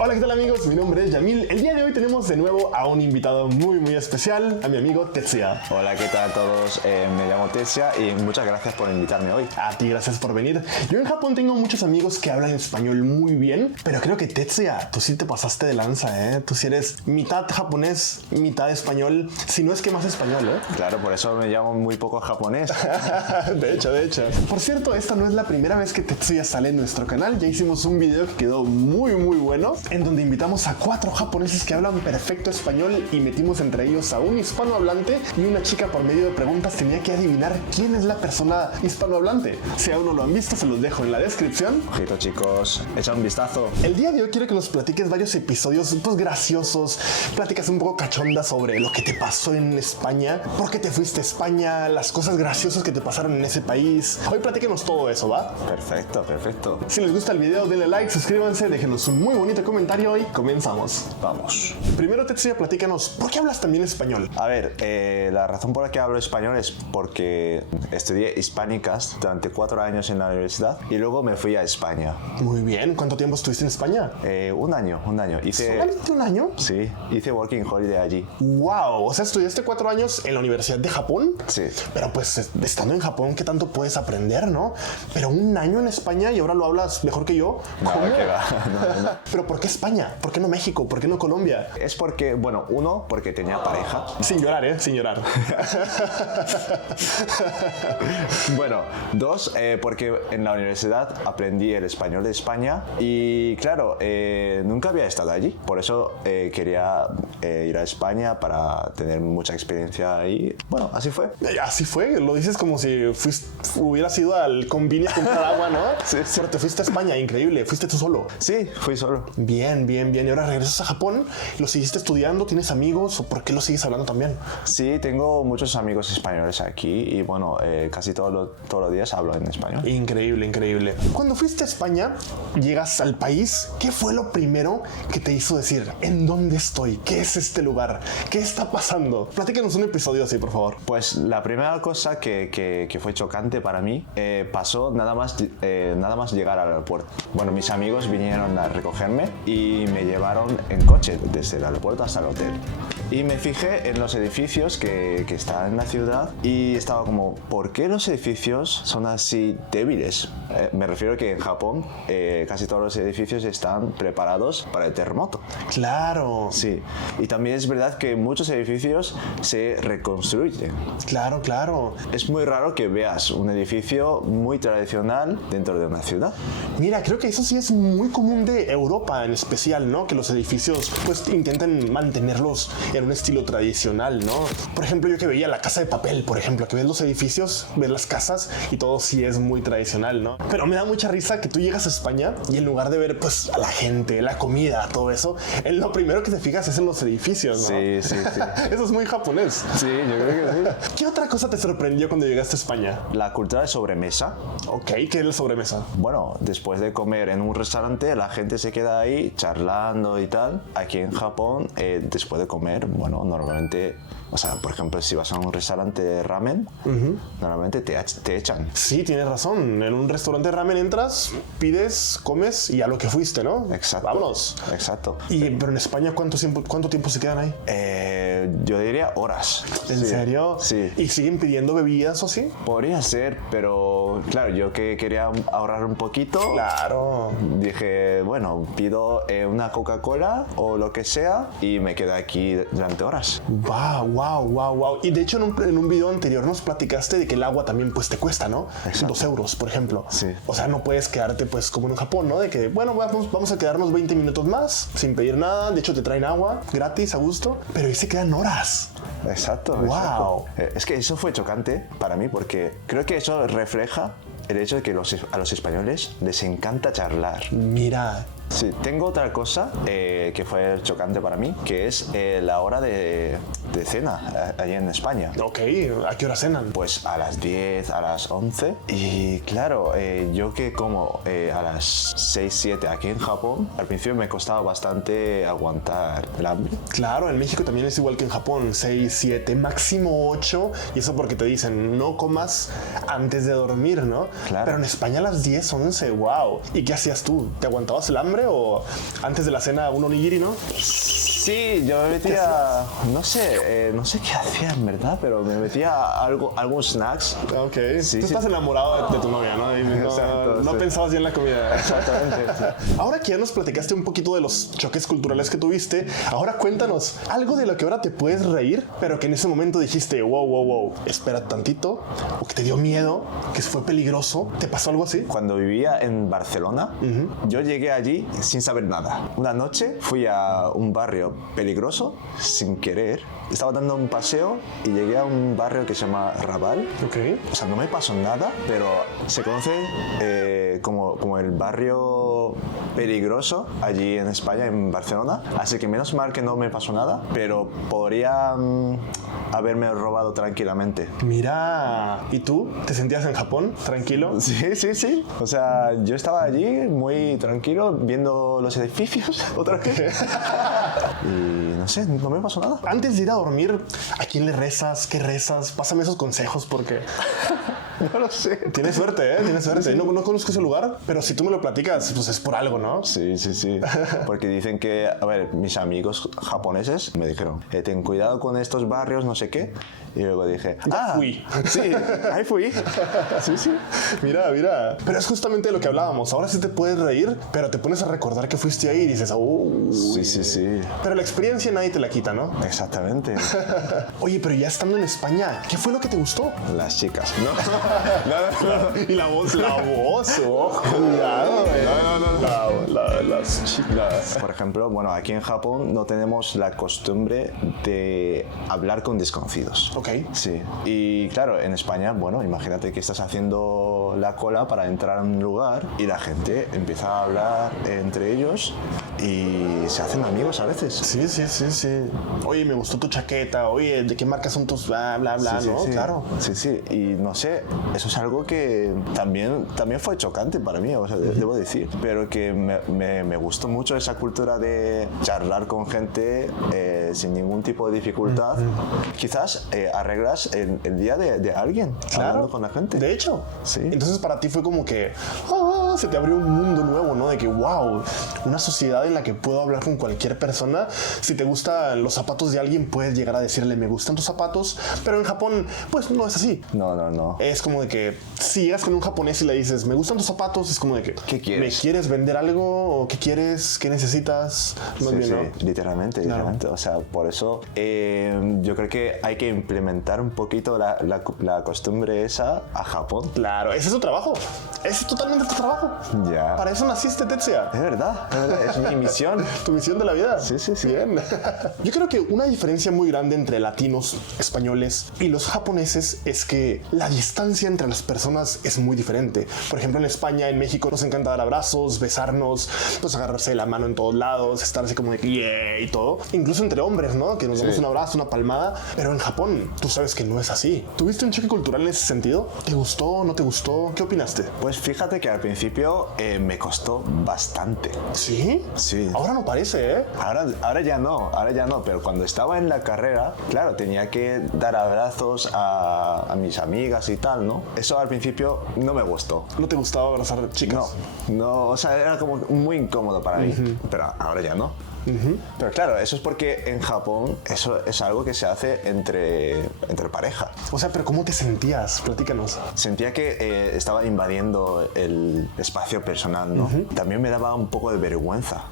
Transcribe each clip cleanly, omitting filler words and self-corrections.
Hola, ¿qué tal amigos? Mi nombre es Yamil. El día de hoy tenemos de nuevo a un invitado muy especial, a mi amigo Tetsuya. Hola, ¿qué tal a todos? Me llamo Tetsuya y muchas gracias por invitarme hoy. A ti, gracias por venir. Yo en Japón tengo muchos amigos que hablan español muy bien, pero creo que Tetsuya, tú sí te pasaste de lanza, ¿eh? Tú sí eres mitad japonés, mitad español, si no es que más español, ¿eh? Claro, por eso me llamo muy poco japonés. De hecho. Por cierto, esta no es la primera vez que Tetsuya sale en nuestro canal. Ya hicimos un video que quedó muy bueno, en donde invitamos a 4 japoneses que hablan perfecto español y metimos entre ellos a un hispanohablante y una chica. Por medio de preguntas tenía que adivinar quién es la persona hispanohablante. Si aún no lo han visto, se los dejo en la descripción. Ojito, chicos, echa un vistazo. El día de hoy quiero que nos platiques varios episodios pues graciosos, pláticas un poco cachondas sobre lo que te pasó en España, por qué te fuiste a España, las cosas graciosas que te pasaron en ese país. Hoy platíquenos todo eso, ¿va? Perfecto. Si les gusta el video, denle like, suscríbanse, déjenos un muy bonito comentario y comenzamos. Vamos. Primero, Tetsuya, platícanos, ¿por qué hablas también español? A ver, la razón por la que hablo español es porque estudié hispánicas durante 4 años en la universidad y luego me fui a España. Muy bien, ¿cuánto tiempo estuviste en España? Un año. ¿Solamente un año? Sí, hice working holiday allí. ¡Wow! O sea, estudiaste 4 años en la Universidad de Japón. Sí. Pero pues estando en Japón, ¿qué tanto puedes aprender, no? Pero un año en España y ahora lo hablas mejor que yo. No, ¿Cómo? que va. No. ¿Pero por qué España? ¿Por qué no México? ¿Por qué no Colombia? Es porque, bueno, uno, porque tenía pareja. Sin llorar, ¿eh? Sin llorar. Bueno, 2, porque en la universidad aprendí el español de España y claro, nunca había estado allí. Por eso quería ir a España para tener mucha experiencia ahí. Bueno, así fue. Así fue, lo dices como si hubieras ido al convini a comprar agua, ¿no? Sí. Pero te fuiste a España, increíble, fuiste tú solo. Sí, fui solo. Bien. Y ahora regresas a Japón, ¿lo seguiste estudiando? ¿Tienes amigos? ¿O por qué lo sigues hablando también? Sí, tengo muchos amigos españoles aquí y bueno, casi todos los días hablo en español. Increíble. Cuando fuiste a España, llegas al país, ¿qué fue lo primero que te hizo decir, ¿en dónde estoy? ¿Qué es este lugar? ¿Qué está pasando? Platícanos un episodio así, por favor. Pues la primera cosa que fue chocante para mí pasó nada más llegar al aeropuerto. Bueno, mis amigos vinieron a recogerme y me llevaron en coche desde el aeropuerto hasta el hotel. Y me fijé en los edificios que están en la ciudad y estaba como, ¿por qué los edificios son así débiles? Me refiero a que en Japón casi todos los edificios están preparados para el terremoto. Claro. Sí, y también es verdad que muchos edificios se reconstruyen. Claro. Es muy raro que veas un edificio muy tradicional dentro de una ciudad. Mira, creo que eso sí es muy común de Europa en especial, ¿no? Que los edificios pues intenten mantenerlos en un estilo tradicional, ¿no? Por ejemplo, yo que veía La Casa de Papel, por ejemplo, que ves los edificios, ves las casas y todo sí es muy tradicional, ¿no? Pero me da mucha risa que tú llegas a España y en lugar de ver pues a la gente, la comida, todo eso, lo primero que te fijas es en los edificios, ¿no? Sí. Eso es muy japonés. Sí, yo creo que sí. ¿Qué otra cosa te sorprendió cuando llegaste a España? La cultura de sobremesa. Ok, ¿qué es la sobremesa? Bueno, después de comer en un restaurante, la gente se queda ahí charlando y tal. Aquí en Japón, después de comer, bueno, normalmente, o sea, por ejemplo, si vas a un restaurante de ramen, normalmente te echan. Sí, tienes razón. En un restaurante de ramen entras, pides, comes y a lo que fuiste, ¿no? Exacto. Vámonos. Exacto. Pero en España, ¿cuánto tiempo se quedan ahí? Yo diría horas. ¿En serio? Sí. ¿Y siguen pidiendo bebidas o así? Podría ser, pero claro, yo que quería ahorrar un poquito, Claro. dije, bueno, pido una Coca-Cola o lo que sea y me quedo aquí durante horas. Wow. Y de hecho en un video anterior nos platicaste de que el agua también pues te cuesta, ¿no? Exacto. 2 euros, por ejemplo. Sí. O sea, no puedes quedarte pues como en Japón, ¿no? De que, bueno, vamos a quedarnos 20 minutos más sin pedir nada. De hecho, te traen agua gratis, a gusto. Pero ahí se quedan horas. Exacto. Wow. Es que eso fue chocante para mí porque creo que eso refleja el hecho de que a los españoles les encanta charlar. Mira. Sí, tengo otra cosa que fue chocante para mí, que es la hora de cena allí en España. Ok, ¿a qué hora cenan? Pues a las 10, a las 11. Y claro, yo que como a las 6, 7 aquí en Japón, al principio me costaba bastante aguantar el hambre. Claro, en México también es igual que en Japón, 6, 7, máximo 8. Y eso porque te dicen, no comas antes de dormir, ¿no? Claro. Pero en España a las 10, 11, wow. ¿Y qué hacías tú? ¿Te aguantabas el hambre hambre o antes de la cena un onigiri, ¿no? Sí, yo me metía, no sé qué hacía en verdad, pero me metía algunos snacks. Ok, Sí, tú sí. estás enamorado de tu novia, ¿no? Y Exacto, no sí. pensabas ya en la comida. Exactamente. Sí. Ahora que ya nos platicaste un poquito de los choques culturales que tuviste, ahora cuéntanos algo de lo que ahora te puedes reír, pero que en ese momento dijiste, wow, espera tantito, o que te dio miedo, que fue peligroso. ¿Te pasó algo así? Cuando vivía en Barcelona, yo llegué allí sin saber nada. Una noche fui a un barrio peligroso sin querer. Estaba dando un paseo y llegué a un barrio que se llama Raval. Ok. O sea, no me pasó nada, pero se conoce como el barrio peligroso allí en España, en Barcelona. Así que menos mal que no me pasó nada, pero podría haberme robado tranquilamente. Mira, ¿y tú? ¿Te sentías en Japón? ¿Tranquilo? Sí. O sea, yo estaba allí muy tranquilo viendo los edificios otra vez. Y no sé, no me pasó nada. Antes de ir a dormir, ¿a quién le rezas? ¿Qué rezas? Pásame esos consejos porque No lo sé. tienes suerte, ¿eh? Tienes suerte. No conozco ese lugar, pero si tú me lo platicas, pues es por algo, ¿no? Sí. Porque dicen que, a ver, mis amigos japoneses me dijeron, ten cuidado con estos barrios, no sé qué. Y luego dije, fui. Sí, ahí fui. Sí. Mira. Pero es justamente de lo que hablábamos. Ahora sí te puedes reír, pero te pones a recordar que fuiste ahí y dices, Sí. Pero la experiencia nadie te la quita, ¿no? Exactamente. Oye, pero ya estando en España, ¿qué fue lo que te gustó? Las chicas. No. Y la voz, cuidado, las chicas. Por ejemplo, bueno, aquí en Japón no tenemos la costumbre de hablar con desconocidos. Ok. Sí. Y claro, en España, bueno, imagínate que estás haciendo la cola para entrar a un lugar y la gente empieza a hablar entre ellos y se hacen amigos a veces. Sí. Oye, me gustó tu chaqueta. Oye, ¿de qué marca son tus bla, ¿no? Sí. Claro. Sí. Y no sé, eso es algo que también fue chocante para mí, o sea, debo decir. Pero que me gustó mucho esa cultura de charlar con gente sin ningún tipo de dificultad. Quizás arreglas el día de alguien hablando con la gente. De hecho, Sí. Entonces para ti fue como que se te abrió un mundo nuevo, ¿no? De que, wow, una sociedad en la que puedo hablar con cualquier persona. Si te gustan los zapatos de alguien, puedes llegar a decirle, me gustan tus zapatos. Pero en Japón, pues no es así. No. Es como de que si llegas con un japonés y le dices, me gustan tus zapatos, es como de que, ¿Qué quieres? ¿me quieres vender algo? ¿O qué quieres? ¿Qué necesitas? Más bien, ¿no? Literalmente. O sea, por eso yo creo que hay que implementar un poquito la costumbre esa a Japón. Claro, ese es tu trabajo. Ese es totalmente tu trabajo. Ya. Para eso naciste, Tetsuya. Es verdad, es mi misión. Tu misión de la vida. Sí. Bien. Yo creo que una diferencia muy grande entre latinos, españoles y los japoneses es que la distancia entre las personas es muy diferente. Por ejemplo, en España, en México, nos encanta dar abrazos, besarnos, pues agarrarse de la mano en todos lados, estar así como de que yeah, y todo. Incluso entre hombres, ¿no? Que nos damos un abrazo, una palmada. Pero en Japón, tú sabes que no es así. ¿Tuviste un choque cultural en ese sentido? ¿Te gustó? ¿No te gustó? ¿Qué opinaste? Pues fíjate que al principio me costó bastante. ¿Sí? Sí. Ahora no parece, ¿eh? Ahora ya no, pero cuando estaba en la carrera, claro, tenía que dar abrazos a mis amigas y tal, ¿no? Eso al principio no me gustó. ¿No te gustaba abrazar chicas? No, o sea, era como muy incómodo para mí, pero ahora ya no. Pero claro, eso es porque en Japón eso es algo que se hace entre pareja. O sea, pero ¿cómo te sentías? Platícanos. Sentía que estaba invadiendo el espacio personal, ¿no? También me daba un poco de vergüenza.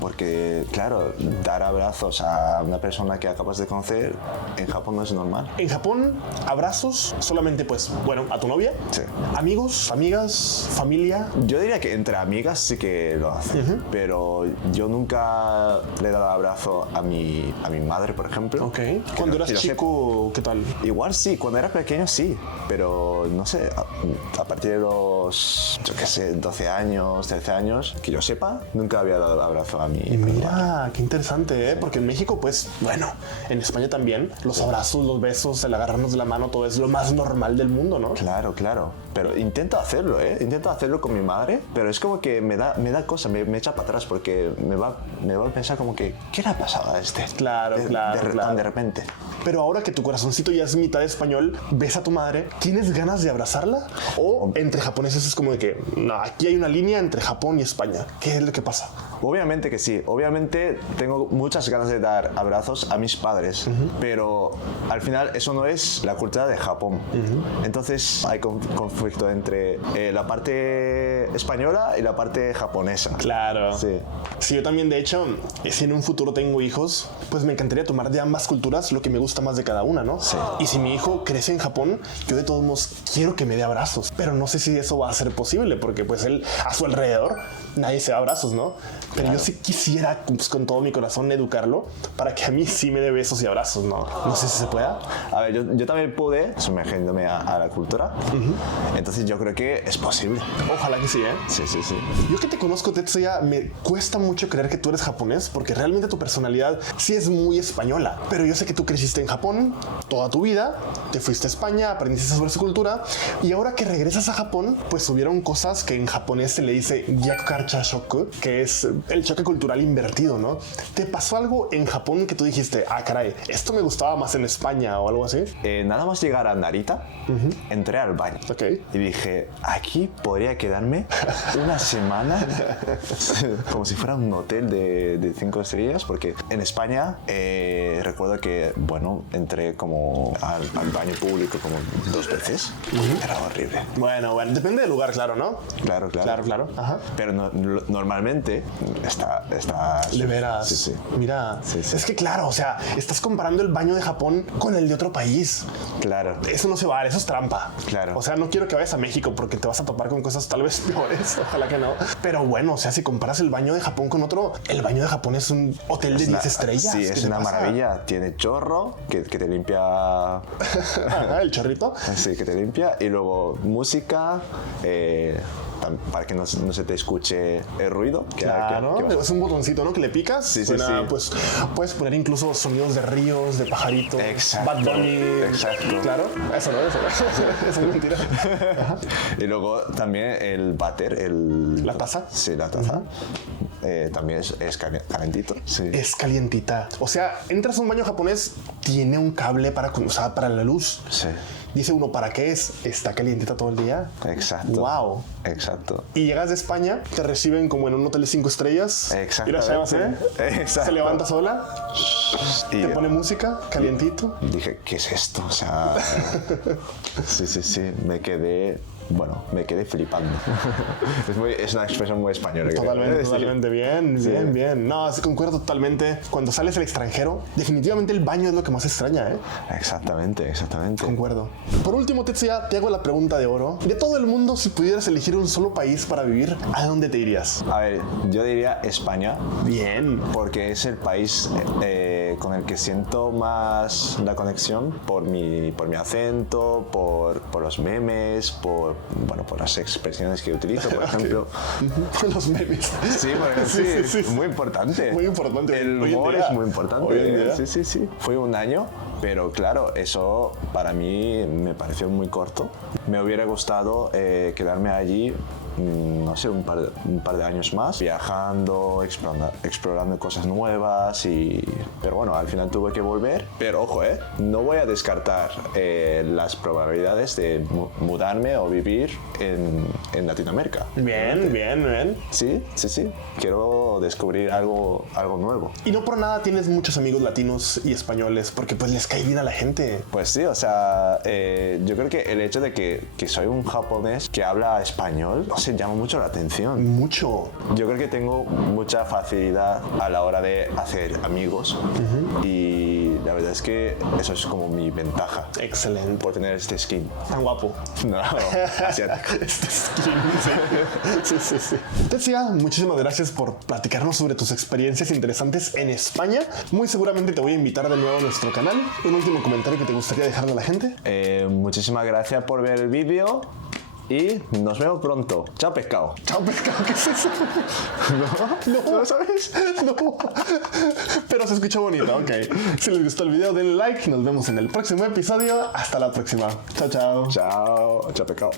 Porque, claro, dar abrazos a una persona que acabas de conocer en Japón no es normal. En Japón, abrazos solamente, pues, bueno, a tu novia. Sí. Amigos, amigas, familia. Yo diría que entre amigas sí que lo hacen, pero yo nunca le he dado abrazo a mi madre, por ejemplo. Ok. Cuando eras chico, ¿qué tal? Igual sí, cuando era pequeño sí, pero no sé, a partir de los, yo qué sé, 12 años, 13 años, que yo sepa, nunca había dado abrazo a mi Y mira, qué interesante, ¿eh? Porque en México, pues, bueno, en España también, los abrazos, los besos, el agarrarnos de la mano, todo es lo más normal del mundo, ¿no? Claro. Pero intento hacerlo, ¿eh? Intento hacerlo con mi madre, pero es como que me da cosa, me echa para atrás porque me va a pensar como que, ¿qué le ha pasado a este? Claro. Tan de repente. Pero ahora que tu corazoncito ya es mitad español, ves a tu madre, ¿tienes ganas de abrazarla? O entre japoneses es como de que, no, aquí hay una línea entre Japón y España. ¿Qué es lo que pasa? Obviamente que sí, obviamente tengo muchas ganas de dar abrazos a mis padres, pero al final eso no es la cultura de Japón. Entonces hay conflicto entre la parte española y la parte japonesa. Claro. Sí. Sí, yo también, de hecho, si en un futuro tengo hijos, pues me encantaría tomar de ambas culturas lo que me gusta más de cada una, ¿no? Sí. Y si mi hijo crece en Japón, yo de todos modos quiero que me dé abrazos, pero no sé si eso va a ser posible, porque pues él, a su alrededor, nadie se da abrazos, ¿no? Pero yo sí quisiera, pues, con todo mi corazón, educarlo para que a mí sí me dé besos y abrazos, ¿no? No sé si se pueda. A ver, yo también pude sumergiéndome a la cultura, entonces yo creo que es posible. Ojalá que sí, ¿eh? Sí, sí, sí. Yo que te conozco, Tetsuya, me cuesta mucho creer que tú eres japonés, porque realmente tu personalidad sí es muy española. Pero yo sé que tú creciste en Japón toda tu vida, te fuiste a España, aprendiste sobre su cultura, y ahora que regresas a Japón, pues hubieron cosas que en japonés se le dice Gyakukarcha Shoku, que es el choque cultural invertido, ¿no? ¿Te pasó algo en Japón que tú dijiste, ah, caray, esto me gustaba más en España o algo así? Nada más llegar a Narita, entré al baño Ok. y dije, aquí podría quedarme una semana como si fuera un hotel de 5 estrellas, porque en España recuerdo que, bueno, entré como al baño público como 2 veces. Era horrible. Bueno, depende del lugar, claro, ¿no? Claro, claro. Claro. Ajá. Pero normalmente está De veras. Sí, sí. Mira, Sí, sí. es que claro, o sea, estás comparando el baño de Japón con el de otro país. Claro. Eso no se vale, eso es trampa. Claro. O sea, no quiero que vayas a México porque te vas a topar con cosas tal vez peores. Ojalá que no. Pero bueno, o sea, si comparas el baño de Japón con otro, el baño de Japón es un hotel de 10 estrellas. Sí, ¿Qué es te una pasa? maravilla. Tiene chorro que te limpia. Ajá, el chorrito. Sí, que te limpia. Y luego música. Para que no se te escuche el ruido. Claro, que es un botoncito, ¿no? Que le picas. Sí, sí, suena, sí. Pues puedes poner incluso sonidos de ríos, de pajaritos. Exacto, Bad Bunny. exacto. Claro, eso no, eso es mentira. Ajá. Y luego también el váter, ¿La taza? Sí, la taza. También es calentito. Sí. Es calientita. O sea, entras a un baño japonés, tiene un cable para la luz. Sí. Dice uno, ¿para qué es? Está calientita todo el día. Exacto. Wow. Exacto. Y llegas de España, te reciben como en un hotel de 5 estrellas. Exactamente. Y la llamas, Exacto. se levanta sola, Y te pone música, calientito. dije, ¿qué es esto? O sea, sí, me quedé flipando. Es una expresión muy española. creo. Totalmente. Bien. No, sí, concuerdo totalmente. Cuando sales al extranjero, definitivamente el baño es lo que más extraña, ¿eh? Exactamente. Concuerdo. Por último, Tetsuya, te hago la pregunta de oro. De todo el mundo, si pudieras elegir un solo país para vivir, ¿a dónde te irías? A ver, yo diría España. Bien. Porque es el país con el que siento más la conexión por mi acento, por los memes, por las expresiones que utilizo, por ejemplo. Los memes. Sí, porque sí, muy importante. Muy importante. El Hoy en humor día. es muy importante. Hoy en día. Sí. Fue un año, pero claro, eso para mí me pareció muy corto. Me hubiera gustado quedarme allí, no sé, un par de años más, viajando, explorando cosas nuevas, pero bueno, al final tuve que volver. Pero ojo, no voy a descartar las probabilidades de mudarme o vivir en Latinoamérica. Bien. Sí. Quiero descubrir algo nuevo. Y no por nada tienes muchos amigos latinos y españoles, porque pues les cae bien a la gente. Pues sí, o sea, yo creo que el hecho de que soy un japonés que habla español, no sé, llama mucho la atención. Mucho. Yo creo que tengo mucha facilidad a la hora de hacer amigos y la verdad es que eso es como mi ventaja Excelente. por tener este skin. Tan guapo. No, asiático. Este skin, sí. Tetsuya, muchísimas gracias por platicarnos sobre tus experiencias interesantes en España. Muy seguramente te voy a invitar de nuevo a nuestro canal. Un último comentario que te gustaría dejarle a la gente. Muchísimas gracias por ver el vídeo y nos vemos pronto. Chao, pescado. Chao, pescado, ¿qué es eso? No lo sabes. No. Pero se escucha bonito, ok. Si les gustó el video, denle like. Nos vemos en el próximo episodio. Hasta la próxima. Chao. Chao, pescado.